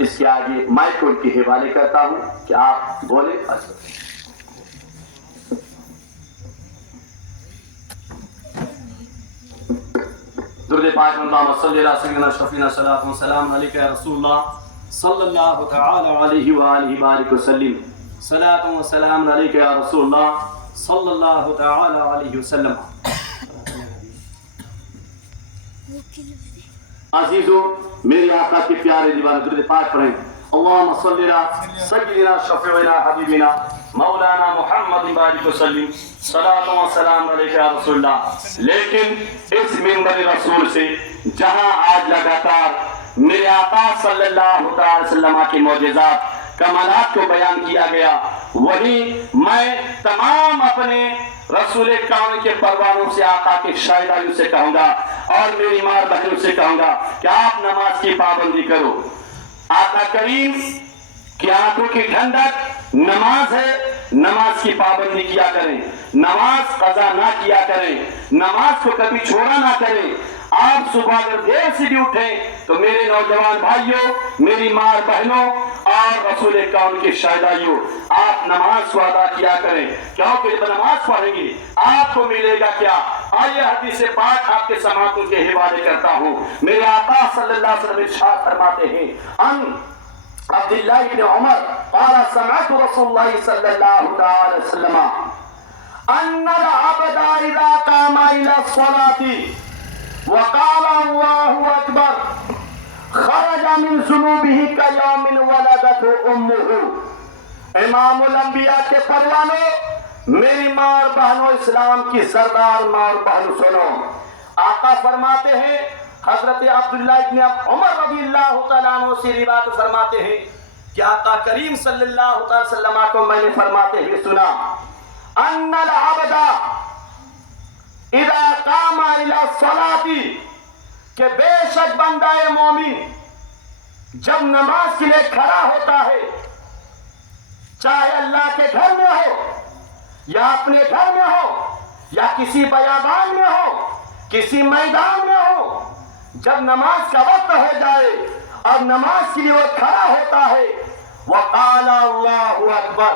اس کے آگے مائک کو ان کے حوالے کرتا ہوں کہ آپ بولیں. درود پاک اللہم صلی علی سیدنا شفیعنا صلاۃ و سلام علیک یا رسول اللہ صلی اللہ تعالی علیہ وآلہ وآلہ وسلم. صلاۃ و سلام علیک یا رسول اللہ صلی اللہ تعالی علیہ وسلم. عزیزو میرے آقا کے پیارے دیوان درود پاک پڑھیں. اللہم صلی علی سیدنا شفیعنا حبیبنا مولانا محمد بارک وسلم. صلاۃ و سلام علیک یا رسول اللہ. لیکن اس منبر رسول سے جہاں آج لگاتار میرے آقا صلی اللہ علیہ وسلم کے معجزات کمالات کو بیان کیا گیا، وہیں میں تمام اپنے رسول کون کے پروانوں سے آقا کے شاہدائیوں سے کہوں گا اور میری ماں بہنوں سے کہوں گا کہ آپ نماز کی پابندی کرو. آقا کریم کی آنکھوں کی ٹھنڈک نماز ہے، نماز کی پابندی کیا کریں، نماز قضا نہ کیا کریں، نماز کو کبھی چھوڑا نہ کریں. آپ صبح اگر دیر سے بھی اٹھیں تو میرے نوجوان بھائیوں، میری ماں بہنوں اور رسول کون کے شاہدائیوں، آپ نماز کو ادا کیا کریں، کیونکہ جب نماز پڑھیں گے آپ کو ملے گا کیا؟ آئیے حدیث پاک آپ کے سماعتوں کے حوالے کرتا ہوں. میرے آقا صلی اللہ علیہ وسلم ارشاد فرماتے ہیں ان عبداللہ بن عمر قال سمعت رسول اللہ صلی اللہ علیہ وسلم ان العبد اذا قام الى الصلاة وقال الله اکبر خرج من ذنوبه كيوم ولدته امه. امام الانبیاء کے پروانوں، میری ماں اور بہنوں، اسلام کی سردار ماں اور بہنوں سنو. آقا فرماتے ہیں، حضرت عبداللہ ابن عمر رضی اللہ تعالیٰ عنہ سے روایت فرماتے ہیں کہ آقا کریم صلی اللہ علیہ وسلم کو میں نے فرماتے ہوئے سنا ان العبد اذا قام الى الصلاة، کہ بے شک بندہ مومن جب نماز کے لیے کھڑا ہوتا ہے، چاہے اللہ کے گھر میں ہو یا اپنے گھر میں ہو یا کسی بیابان میں ہو، کسی میدان میں ہو، جب نماز کا وقت ہو جائے اور نماز کے لیے وہ کھڑا ہوتا ہے، وقال اللہ اکبر،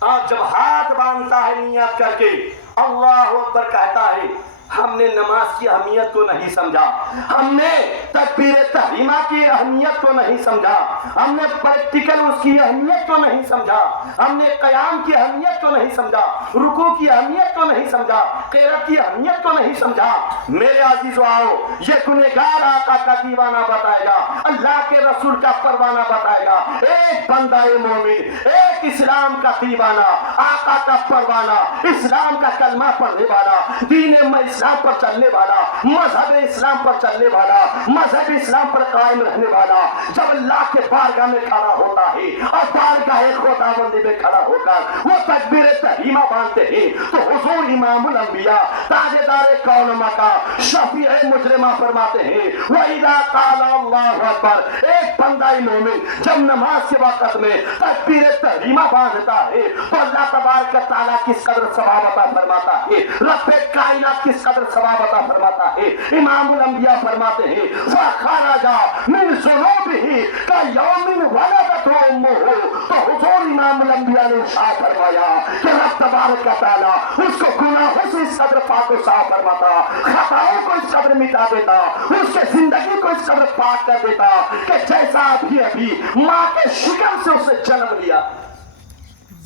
اور جب ہاتھ باندھتا ہے نیت کر کے اللہ اکبر کہتا ہے، ہم نے نماز کی اہمیت کو نہیں سمجھا، ہم نے تکبیر تحریمہ کی اہمیت کو نہیں سمجھا، ہم نے پریکٹیکل اس کی اہمیت کو نہیں سمجھا، ہم نے قیام کی اہمیت کو نہیں سمجھا، رکوع کی اہمیت کو نہیں سمجھا، قرات کی اہمیت کو نہیں سمجھا. میرے عزیزو آؤ، یہ گنہگار آقا کا دیوانہ بتائے گا، اللہ کے رسول کا پروانہ بتائے گا. ایک بندہ مومن، ایک اسلام کا دیوانہ، آقا کا پروانہ، اسلام کا کلمہ پڑھنے والا، دین اسلام پر چلنے والا، مذہب اسلام پر چلنے والا، مذہب اسلام پر قائم رہنے والا، جب اللہ کے بارگاہ میں کھڑا ہوتا ہے اور بارگاہ خداوندی میں کھڑا ہو کر وہ تکبیر تحریمہ باندھتے ہیں تو حضور امام الانبیاء تاجدار کون مکہ شفیع مجرمہ فرماتے ہیں وَإِذَا قَالَ اللَّهُ أَكْبَرُ. ایک بندہ مومن جب نماز کے وقت میں تکبیر تحریمہ باندھتا ہے تو اللہ تبارک و تعالیٰ کس قدر ثواب عطا فرماتا ہے، رب کائنات کس قدر ثواب عطا فرماتا ہے. امام الانبیاء فرماتے ہیں فَخَرَجَ مِنْ ذُنُوبِهِ كَيَوْمٍ وَلَدَتْهُ أُمُّهُ. تو حضور امام الانبیاء نے ارشاد فرمایا کہ رب تبارک و تعالیٰ اس کو گناہوں سے اس قدر پاک و صاف فرماتا، خطاؤں کو اس قدر مٹا دیتا، اس کے زندگی کو اس قدر پاک کر دیتا کہ جیسا ابھی ماں کے شکم سے اسے جنم لیا.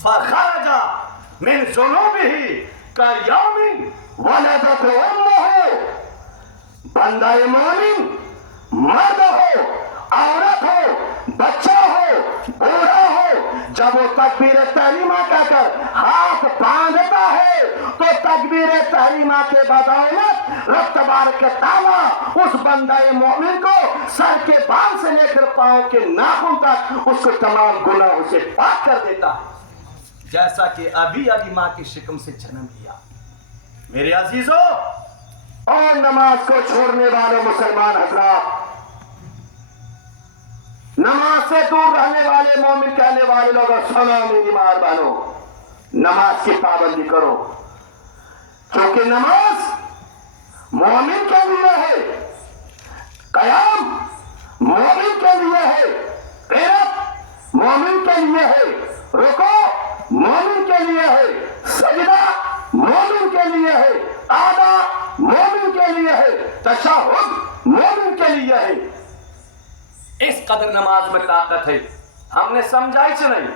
فَخَرَجَ مِنْ ذُنُوبِهِ كَيَوْمٍ وَلَدَتْهُ أُمُّهُ. بندہ مومن مرد ہو، عورت ہو، بچہ ہو، بوڑھا ہو، جب وہ تکبیر تحریمہ کہہ کر ہاتھ باندھتا ہے تو تکبیر تحریمہ کے بدولت رب تبارک و تعالیٰ اس بندہ مومن کو سر کے بال سے لے کر پاؤں کے ناخن تک اس کو تمام گناہوں سے پاک کر دیتا ہے، جیسا کہ ابھی ماں کی شکم سے جنم لیا. میرے عزیزو اور نماز کو چھوڑنے والے مسلمان حضرات، نماز سے دور رہنے والے مومن کہنے والے لوگ، سنو میری ماں بہنوں، نماز کی پابندی کرو، کیونکہ نماز مومن کے لیے ہے، قیام مومن کے لیے ہے، के लिए है, रुको मोमिन के लिए है, सजदा मोमिन के लिए है, आदा मोमिन के लिए है, तशहुद मोमिन के लिए है। इस कदर नमाज में ताकत है। हमने समझा ही नहीं,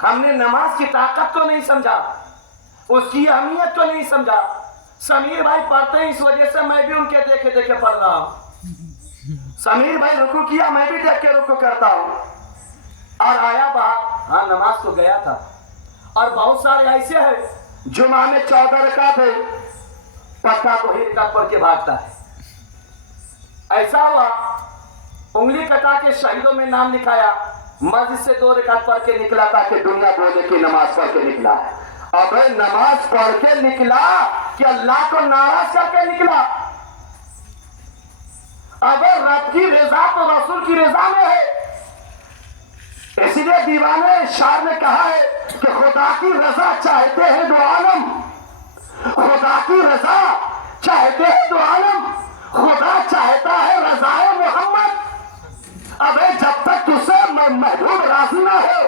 हमने नमाज की ताकत को नहीं समझा, उसकी अहमियत को नहीं समझा। समीर भाई पढ़ते हैं, इस वजह से मैं भी उनके देखे देखे पढ़ रहा हूँ। समीर भाई रुकू किया, मैं भी देख के रुकू करता हूँ। और आया बाहर, हाँ नमाज तो गया था। और बहुत सारे ऐसे हैं जुमा में 14 रकात है, पक्का को ही रकात पढ़ के भागता है। ऐसा हुआ, उंगली कटा के शहीदों में नाम लिखाया, मस्जिद से 2 रकात पढ़ के निकला था कि दुनिया बोले कि नमाज पढ़ के निकला है। अब नमाज पढ़ के निकला कि अल्लाह को नाराज करके निकला। अगर रब की रजा तो रसूल की रजा में है। इसलिए दीवाने शार ने कहा है कि खुदा की रजा चाहते हैं दो आलम, खुदा की रजा चाहते हैं दो आलम, खुदा चाहता है रजाए मोहम्मद। अबे जब तक तुझसे महबूब राजी ना हो,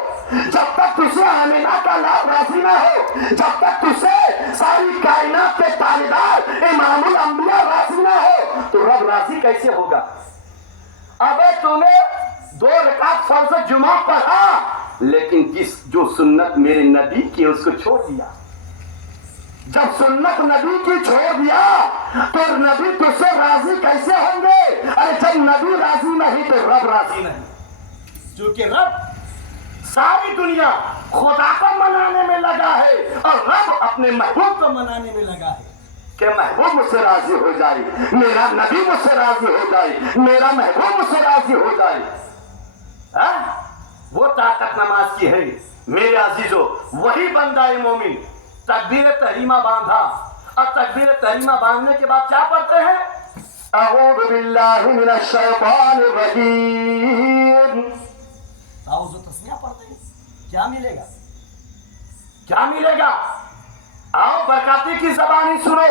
जब तक तुझसे आमिना का लाभ राजी ना हो, जब तक तुझसे सारी कायनात के तालिबान इमामुल अंबिया राजी ना हो, तो रब राजी कैसे होगा? अबे तूने 2 रकात फर्ज जुमा पढ़ा, लेकिन जो सुन्नत मेरे नबी की उसको छोड़ दिया। जब सुन्नत नबी की छोड़ दिया तो नबी तुझसे राजी कैसे होंगे? अरे जब नबी राजी नहीं तो रब राजी नहीं। क्योंकि रब सारी दुनिया खुदा को मनाने में लगा है और रब अपने महबूब को मनाने में लगा है कि महबूब मुझसे राजी हो जाए, मेरा नबी मुझसे राजी हो जाए, मेरा महबूब मुझसे राजी हो जाए। वो ताकत नमाज की है मेरे अजीजों। वही बंदा मोमिन तकबीर तहरीमा बांधा, और तकबीर तहरीमा बांधने के बाद क्या पढ़ते हैं? अऊज़ु बिल्लाहि मिनश शैतानिर रजीम। आऊज़ु तस्मीह पढ़ते हैं, क्या मिलेगा? क्या मिलेगा? आओ बरकाती की ज़बानी सुनो।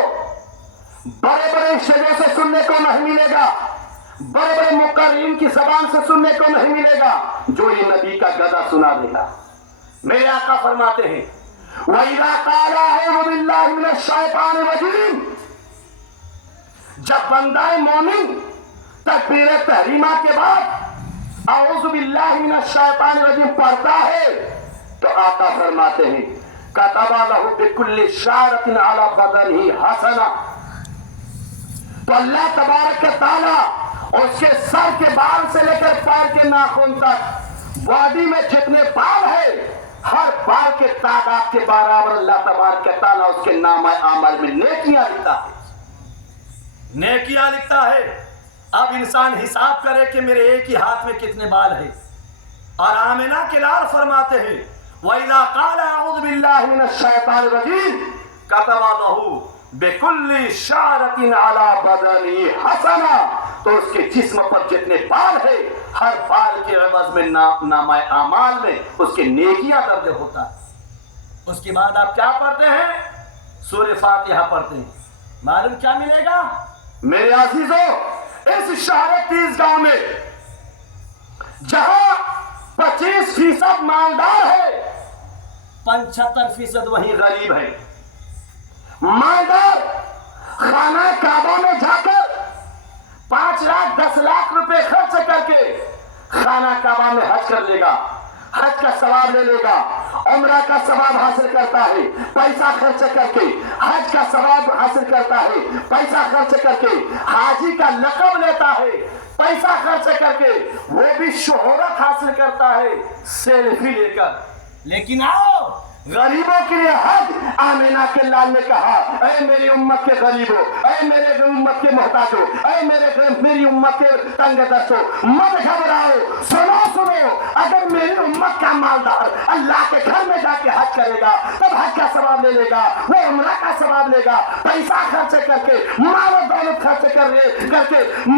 बड़े बड़े शजों से सुनने को नहीं मिलेगा, बड़े बड़े मुकर्रिन की ज़बान से सुनने को नहीं मिलेगा, जो ये नबी का गदा सुना देगा। मेरे आका फरमाते हैं वइज़ा क़ाला अऊज़ु बिल्लाहि मिनश शैतानिर रजीम, जब बंदा मोमिन तकबीर तहरीमा के बाद अऊज़ु बिल्लाहि मिनश शैतानिर रजीम पढ़ता है तो आका फरमाते हैं कतबा लहू बिकुल्लि शारतिन अला बदनिही हसना। तो अल्लाह तबारक व तआला उसके सर के बाल से लेकर पैर के नाखून तक बॉडी में जितने बाल है, हर बाल के तादाद के बराबर अल्लाह तबारक व तआला उसके नामे अमल में नेकियां लिखता है, नेकियां लिखता है। अब इंसान हिसाब करे कि मेरे एक ही हाथ में कितने बाल है। और आमिना के लाल फरमाते हैं वइज़ा क़ाला अऊज़ु बिल्लाहि मिनश शैतानिर रजीम कतबा लहू बिकुल्लि शारतिन अला बदनी हसना। तो उसके जिस्म पर जितने बाल है, हर बाल के एवज में नामा आमाल में उसके नेकियां दर्ज होता है। उसके बाद आप क्या पढ़ते हैं? सूरह फातिहा पढ़ते हैं। मालूम क्या मिलेगा? मेरे अजीजों, इस शहर तीसगांव में जहां 25% मालदार है, 75% वहीं गरीब है। मालदार खाना काबा में जाकर 5 लाख 10 लाख रुपए खर्च करके खाना काबा में हज कर लेगा, हज का सवाब ले लेगा, उम्रा का सवाब हासिल करता है, पैसा खर्च करके हज का सवाब हासिल करता है, पैसा खर्च करके हाजी का लक़ब लेता है, पैसा खर्च करके वो भी शोहरत हासिल करता है सेल्फी लेकर। लेकिन आओ गरीबों के लिए हज, आमिना के लाल ने कहा ऐ मेरी उम्मत के गरीबों, ऐ मेरे उम्मत के मोहताजों, ऐ मेरी उम्मत के तंगदस्तों, मत घबराओ, सुनो सुनो। अगर मेरी उम्मत का मालदार अल्लाह के घर में जाके हज करेगा तब हज का सवाब ले लेगा, वो उम्रा का सवाब लेगा, पैसा खर्च करके, माल दौलत खर्च करके।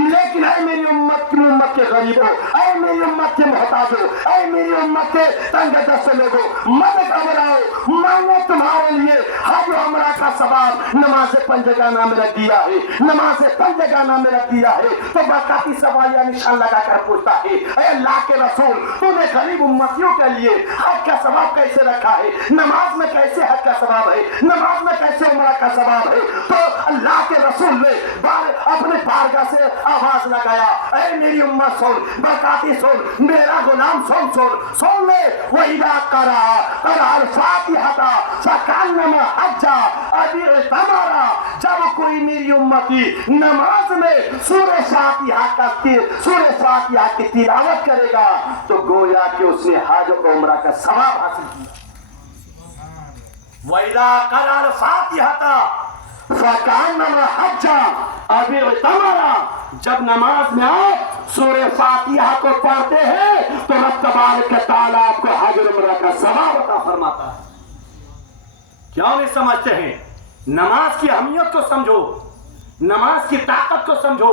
लेकिन ऐ मेरी उम्मत के गरीबों, ऐ मेरी उम्मत के मोहताजो, ऐ मेरी उम्मत के तंग दस्त लोगो, मत घबराओ, मैंने तुम्हारे लिए हज उमरा का सवाब नमाज पंजगाना में रख दिया है, नमाज पंजगाना में रख दिया है। तो बकाती सवालिया निशान लगा कर पूछता है, ऐ अल्लाह के रसूल, तूने गरीब उम्मतियों के लिए हज का सवाब कैसे रखा है? नमाज में कैसे हज का सवाब है? नमाज में कैसे उमरा का सवाब है? तो अल्लाह के रसूल ने अपने बारगाह से आवाज लगाया, ऐ मेरी उम्मत सुन, बकाती सुन, मेरा गुलाम सुन ले, वहीदा करा फातिहा फकान्नमा हज्जा अभी तमारा। जब कोई मेरी उम्मती नमाज में सूरह फातिहा की तिलावत करेगा तो गोया कि उसने हज और उम्रा का सवाब हासिल किया। वहीदा करा फातिहा फकान्नमा हज्जा अभी तमारा। जब नमाज में आप सूरह फातिहा को पढ़ते हैं तो रब तबारक व तआला आपको हज और उम्रा का सवाब अता फरमाता है। क्यों नहीं समझते हैं? नमाज की अहमियत को समझो, नमाज की ताकत को समझो,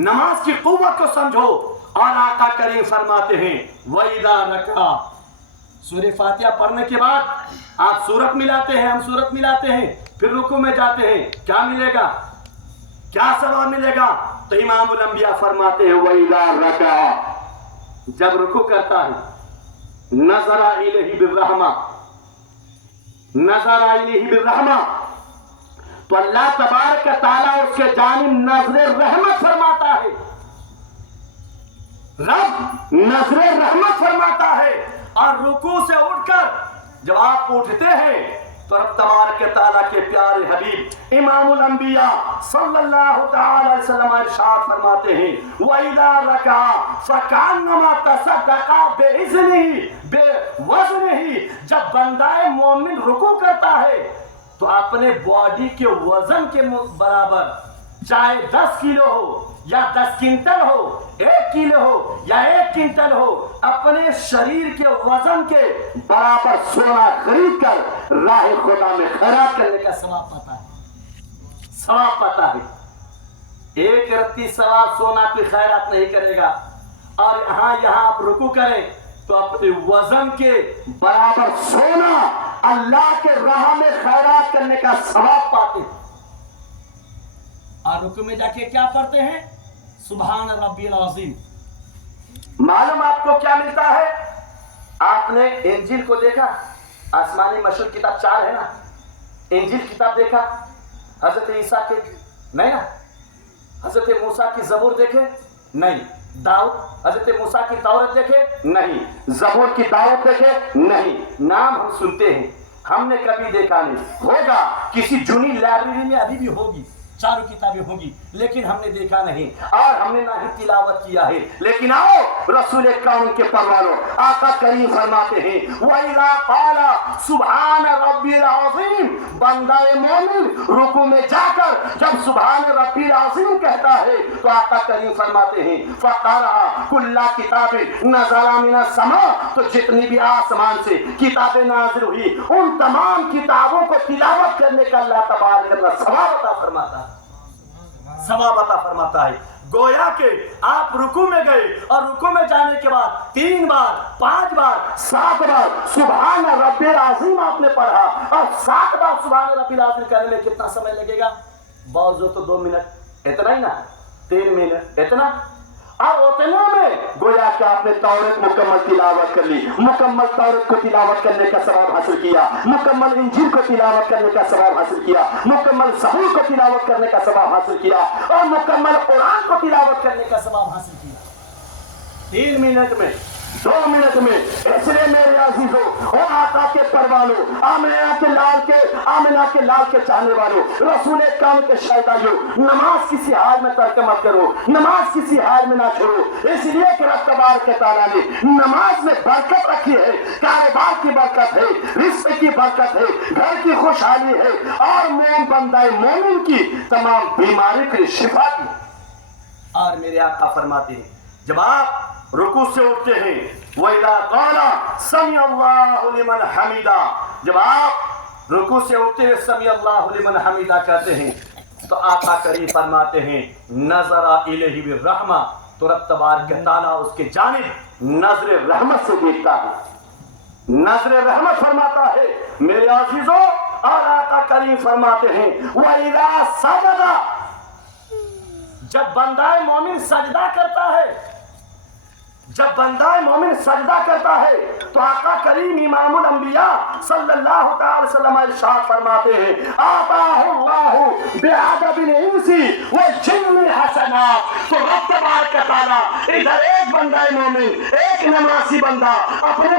नमाज की कुव्वत को समझो। और आका करीम फरमाते हैं वइदा रका, सूरह फातिहा पढ़ने के बाद आप सूरत मिलाते हैं, हम सूरत मिलाते हैं, फिर रुकू में जाते हैं, क्या मिलेगा, क्या सवाब मिलेगा? तो इमामुल अंबिया फरमाते हैं वइदा रका, जब रुकू करता है नज़रा इलैहि बिर्रहमा, नज़रा इलैहि बिर्रहमा, तो अल्लाह तबारक व तआला उसके जानिब नजरे रहमत फरमाता है, रब नजरे रहमत फरमाता है। और रुकू से उठकर जब आप उठते हैं तो रब तबारक व तआला के प्यारे हबीब इमामुल अंबिया सल्लल्लाहु तआला अलैहि वसल्लम इरशाद फरमाते हैं वइदा रका फकान्नमा तसद्दका बेइज़्निही बेवज़निही। जब बंदाए मोमिन रुकू करता है तो अपने बॉडी के वजन के बराबर, चाहे 10 किलो हो या 10 क्विंटल हो, 1 किलो हो या 1 क्विंटल हो, अपने शरीर के वजन के बराबर सोना खरीद कर राह खुदा में खैरात करने का सवाब पाता है, सवाब पाता है। एक रत्ती सवाब सोना की खैरात नहीं करेगा। और यहाँ आप रुकू करें तो अपने वजन के बराबर सोना अल्लाह के राह में खैरात करने का सवाब पाते हैं। और रुकू में जाके क्या पढ़ते हैं? सुभान रब्बिल अज़ीम। मालूम आपको क्या मिलता है? आपने इंजील को देखा, आसमानी मशहूर किताब 4 है ना, इंजील किताब देखा, हजरत ईसा के नहीं ना, हजरत मूसा की जबूर देखे नहीं, दाऊद हजरत मूसा की तौरत देखे नहीं, जबूर की दाऊद देखे नहीं, नाम हम सुनते हैं, हमने कभी देखा नहीं। होगा किसी जूनी लाइब्रेरी में अभी भी होगी, 4 किताबें होगी, लेकिन हमने देखा नहीं और हमने ना ही तिलावत किया है। लेकिन आओ रसूल कौन के परवानों, आका करीम फरमाते हैं वइला क़ाला सुभान रब्बिल अज़ीम। बंदाए मोमिन रुकू में जाकर जब सुभान रब्बिल अज़ीम कहता है तो आका करीम फरमाते हैं फ़क़रा कुल्ला किताबें नज़ला मिनस समा, तो जितनी भी आसमान से किताबें नाज़िल हुई उन तमाम किताबों को तिलावत करने का अल्लाह तबारक व तआला सवाब अता फरमाता है, सवाब अता फरमाता है। गोया के आप रुकू में गए और रुकू में जाने के बाद 3 बार 5 बार 7 बार सुभान रब्बिल अज़ीम आपने पढ़ा, और 7 बार सुभान रब्बिल अज़ीम करने में कितना समय लगेगा? बावजूद तो 2 मिनट, इतना ही ना, 3 मिनट इतना। और उतने में गोया कि आपने तौरत मुकम्मल तिलावत कर ली, मुकम्मल तौरत को तिलावत करने का सवाब हासिल किया, मुकम्मल इंजील को तिलावत करने का सवाब हासिल किया, मुकम्मल ज़बूर को तिलावत करने का सवाब हासिल किया, और मुकम्मल कुरान को तिलावत करने का सवाब हासिल किया। 3 मिनट में, 2 मिनट में। इसलिए मेरे अजीजों और आका के परवानों, आमिना के लाल के चाहने वालों, रसूल काम के शहदाइयों, नमाज किसी हाल में तर्क मत करो, नमाज किसी हाल में ना छोड़ो। इसलिए कि रब तबारक व तआला ने नमाज में बरकत रखी है, कारोबार की बरकत है, रिज़्क़ की बरकत है, घर की खुशहाली है, और मोम बंदाए मोमिन की तमाम बीमारी की शिफा की। और मेरे आका फरमाते हैं जब आप रुकू से उठते हैं वइज़ा क़ाला समी अल्लाहु लिमन हमीदा, जब आप रुकू से उठते हैं समी अल्लाहु लिमन हमीदा कहते हैं तो आका करीम फरमाते हैं नज़रा इलैहि बिर्रहमा, तो रब तबारक व तआला उसके जानिब نظر رحمت سے دیکھتا ہے، نظر رحمت فرماتا ہے۔ میرے عزیزوں، اور آقا کریم فرماتے ہیں وَإِذَا سَجَدَ، جب بندہ مومن سجدہ کرتا ہے، جب بندہ مومن سجدہ کرتا ہے تو آقا کریم امام الانبیاء صلی اللہ تعالی وسلم ارشاد فرماتے ہیں آتاہ اللہ بعدد الانس والجن حسنات، تو رب تبارک و تعالی ادھر ایک بندہ مومن، ایک نمازی بندہ اپنے